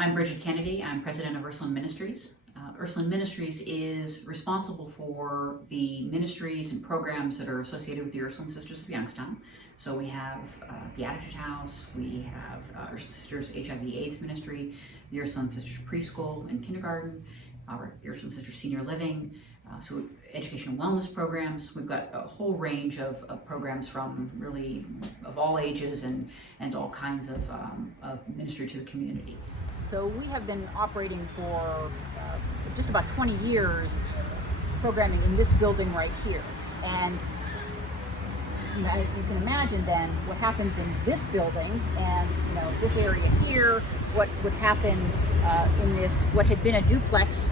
I'm Brigid Kennedy. I'm president of Ursuline Ministries. Ursuline Ministries is responsible for the ministries and programs that are associated with the Ursuline Sisters of Youngstown. So we have the Attitude House, we have Ursuline Sisters HIV/AIDS Ministry, the Ursuline Sisters Preschool and Kindergarten, our Ursuline Sisters Senior Living, so education and wellness programs. We've got a whole range of programs from really of all ages and all kinds of ministry to the community. So we have been operating for just about 20 years, programming in this building right here. And you know, as you can imagine then, what happens in this building and this area here, what would happen in this, what had been a duplex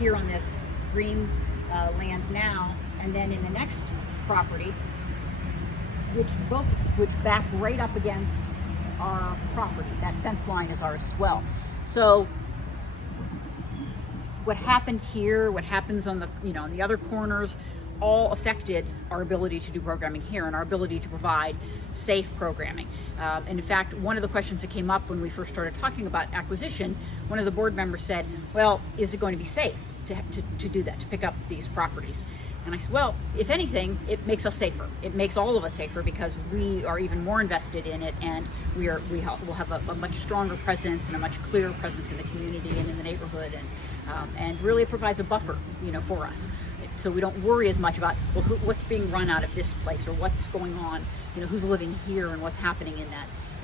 here on this green land now, and then in the next property, which back right up against our property. That fence line is ours as well. So what happened here, what happens on the on the other corners, all affected our ability to do programming here and our ability to provide safe programming. And in fact, one of the questions that came up when we first started talking about acquisition, one of the board members said, well, is it going to be safe to do that, to pick up these properties? And I said, well, if anything, it makes us safer. It makes all of us safer because we are even more invested in it, and we'll have a much stronger presence and a much clearer presence in the community and in the neighborhood, and really it provides a buffer, for us. So we don't worry as much about, well, what's being run out of this place, or what's going on, who's living here and what's happening in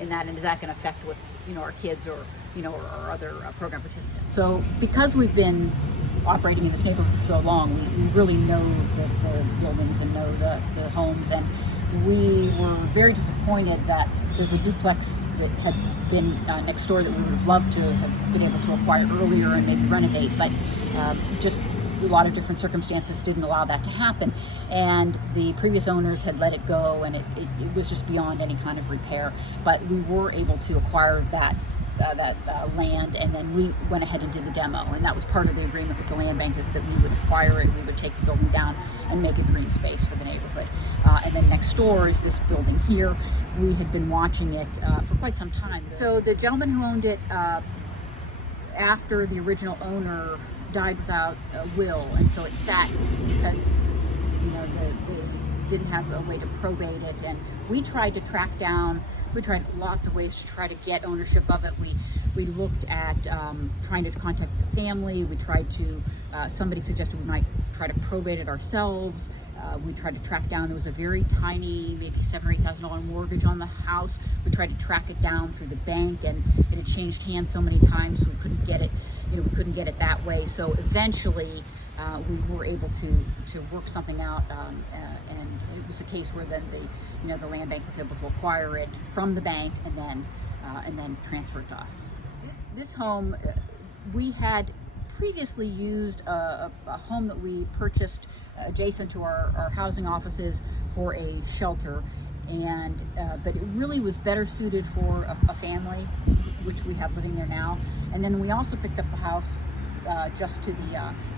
that, and is that going to affect what's, our kids or our other program participants. So because we've been operating in this neighborhood for so long, we really know the buildings and know the homes, and we were very disappointed that there's a duplex that had been next door that we would have loved to have been able to acquire earlier and maybe renovate, but just a lot of different circumstances didn't allow that to happen, and the previous owners had let it go, and it was just beyond any kind of repair. But we were able to acquire that land, and then we went ahead and did the demo, and that was part of the agreement with the land bank, is that we would acquire it, we would take the building down and make it green space for the neighborhood. And then next door is this building here. We had been watching it for quite some time. So the gentleman who owned it after the original owner died without a will, and so it sat because they didn't have a way to probate it, and we tried to track down. We tried lots of ways to try to get ownership of it. We looked at trying to contact the family. We tried to, somebody suggested we might try to probate it ourselves. We tried to track down, there was a very tiny, maybe $7,000 or $8,000 mortgage on the house. We tried to track it down through the bank, and it had changed hands so many times we couldn't get it, we couldn't get it that way. So eventually we were able to work something out, and it was a case where then the land bank was able to acquire it from the bank and then transfer it to us. This home, we had previously used a home that we purchased adjacent to our housing offices for a shelter, and but it really was better suited for a family, which we have living there now. And then we also picked up a house just to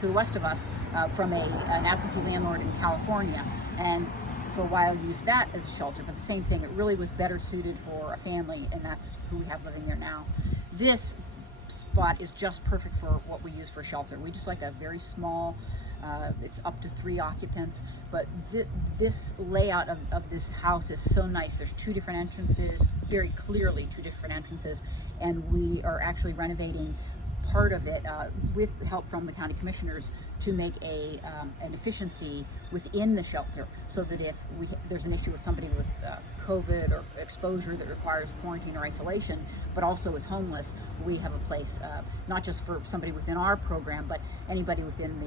the west of us from an absentee landlord in California, and for a while used that as a shelter, but the same thing, it really was better suited for a family, and that's who we have living there now. This spot is just perfect for what we use for shelter. We just like a very small, it's up to 3 occupants, but this layout of this house is so nice. There's 2 different entrances, very clearly 2 different entrances, and we are actually renovating part of it with help from the county commissioners to make an efficiency within the shelter, so that if there's an issue with somebody with COVID or exposure that requires quarantine or isolation, but also is homeless, we have a place not just for somebody within our program, but anybody within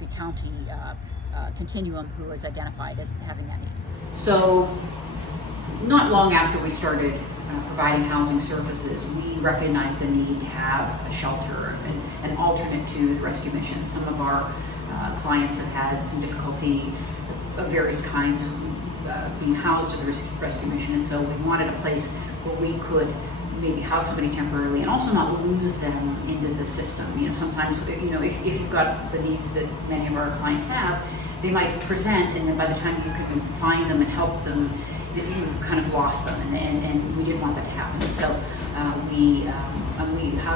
the county continuum who is identified as having that need. So not long after we started providing housing services, we recognized the need to have a shelter, an alternate to the rescue mission. Some of our clients have had some difficulty of various kinds being housed at the rescue mission, and so we wanted a place where we could maybe house somebody temporarily and also not lose them into the system. Sometimes, if you've got the needs that many of our clients have, they might present, and then by the time you can find them and help them, that you've kind of lost them, and we didn't want that to happen. So we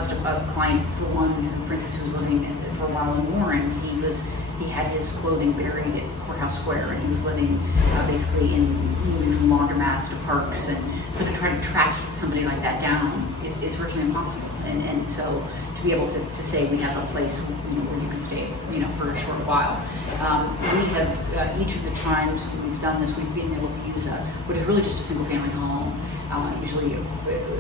housed a client, for one, who, for instance, who was living for a while in Warren. He had his clothing buried at Courthouse Square, and he was living basically in moving from laundromats to parks, and so to try to track somebody like that down is virtually impossible. And so to be able to say we have a place where you can stay for a short while. We have each of the times we've done this, we've been able to use what is really just a single family home, usually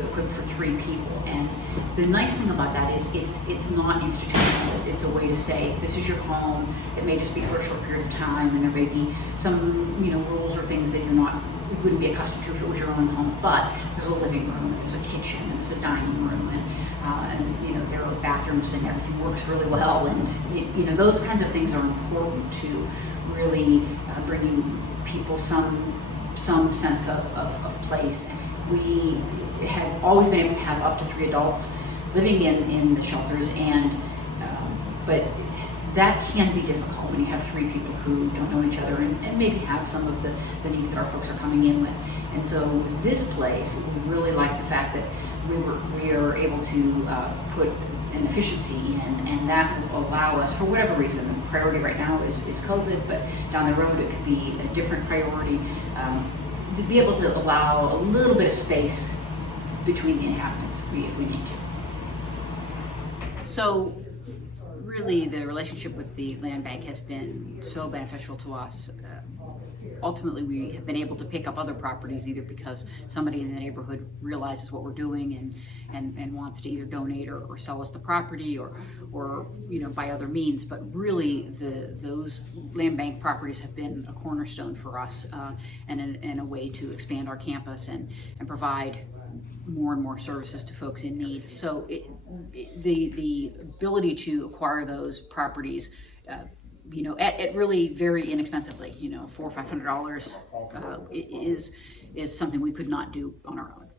equipped for 3 people. And the nice thing about that is it's not institutional. It's a way to say this is your home. It may just be for a short period of time, and there may be some rules or things that you wouldn't be accustomed to if it was your own home. But there's a living room, there's a kitchen, there's a dining room, and there are bathrooms, and everything works really well. And those kinds of things are important to really bringing people some sense of place. We have always been able to have up to 3 adults living in the shelters, but that can be difficult when you have 3 people who don't know each other and maybe have some of the needs that our folks are coming in with. And so with this place, we really like the fact that we are able to put an efficiency in, and that will allow us, for whatever reason, the priority right now is COVID, but down the road it could be a different priority, to be able to allow a little bit of space between the inhabitants if we need to. So really the relationship with the land bank has been so beneficial to us. Ultimately, we have been able to pick up other properties either because somebody in the neighborhood realizes what we're doing and wants to either donate or sell us the property or by other means. But really, those land bank properties have been a cornerstone for us and a way to expand our campus and provide more and more services to folks in need. So the ability to acquire those properties at really very inexpensively, $400 or $500 is something we could not do on our own.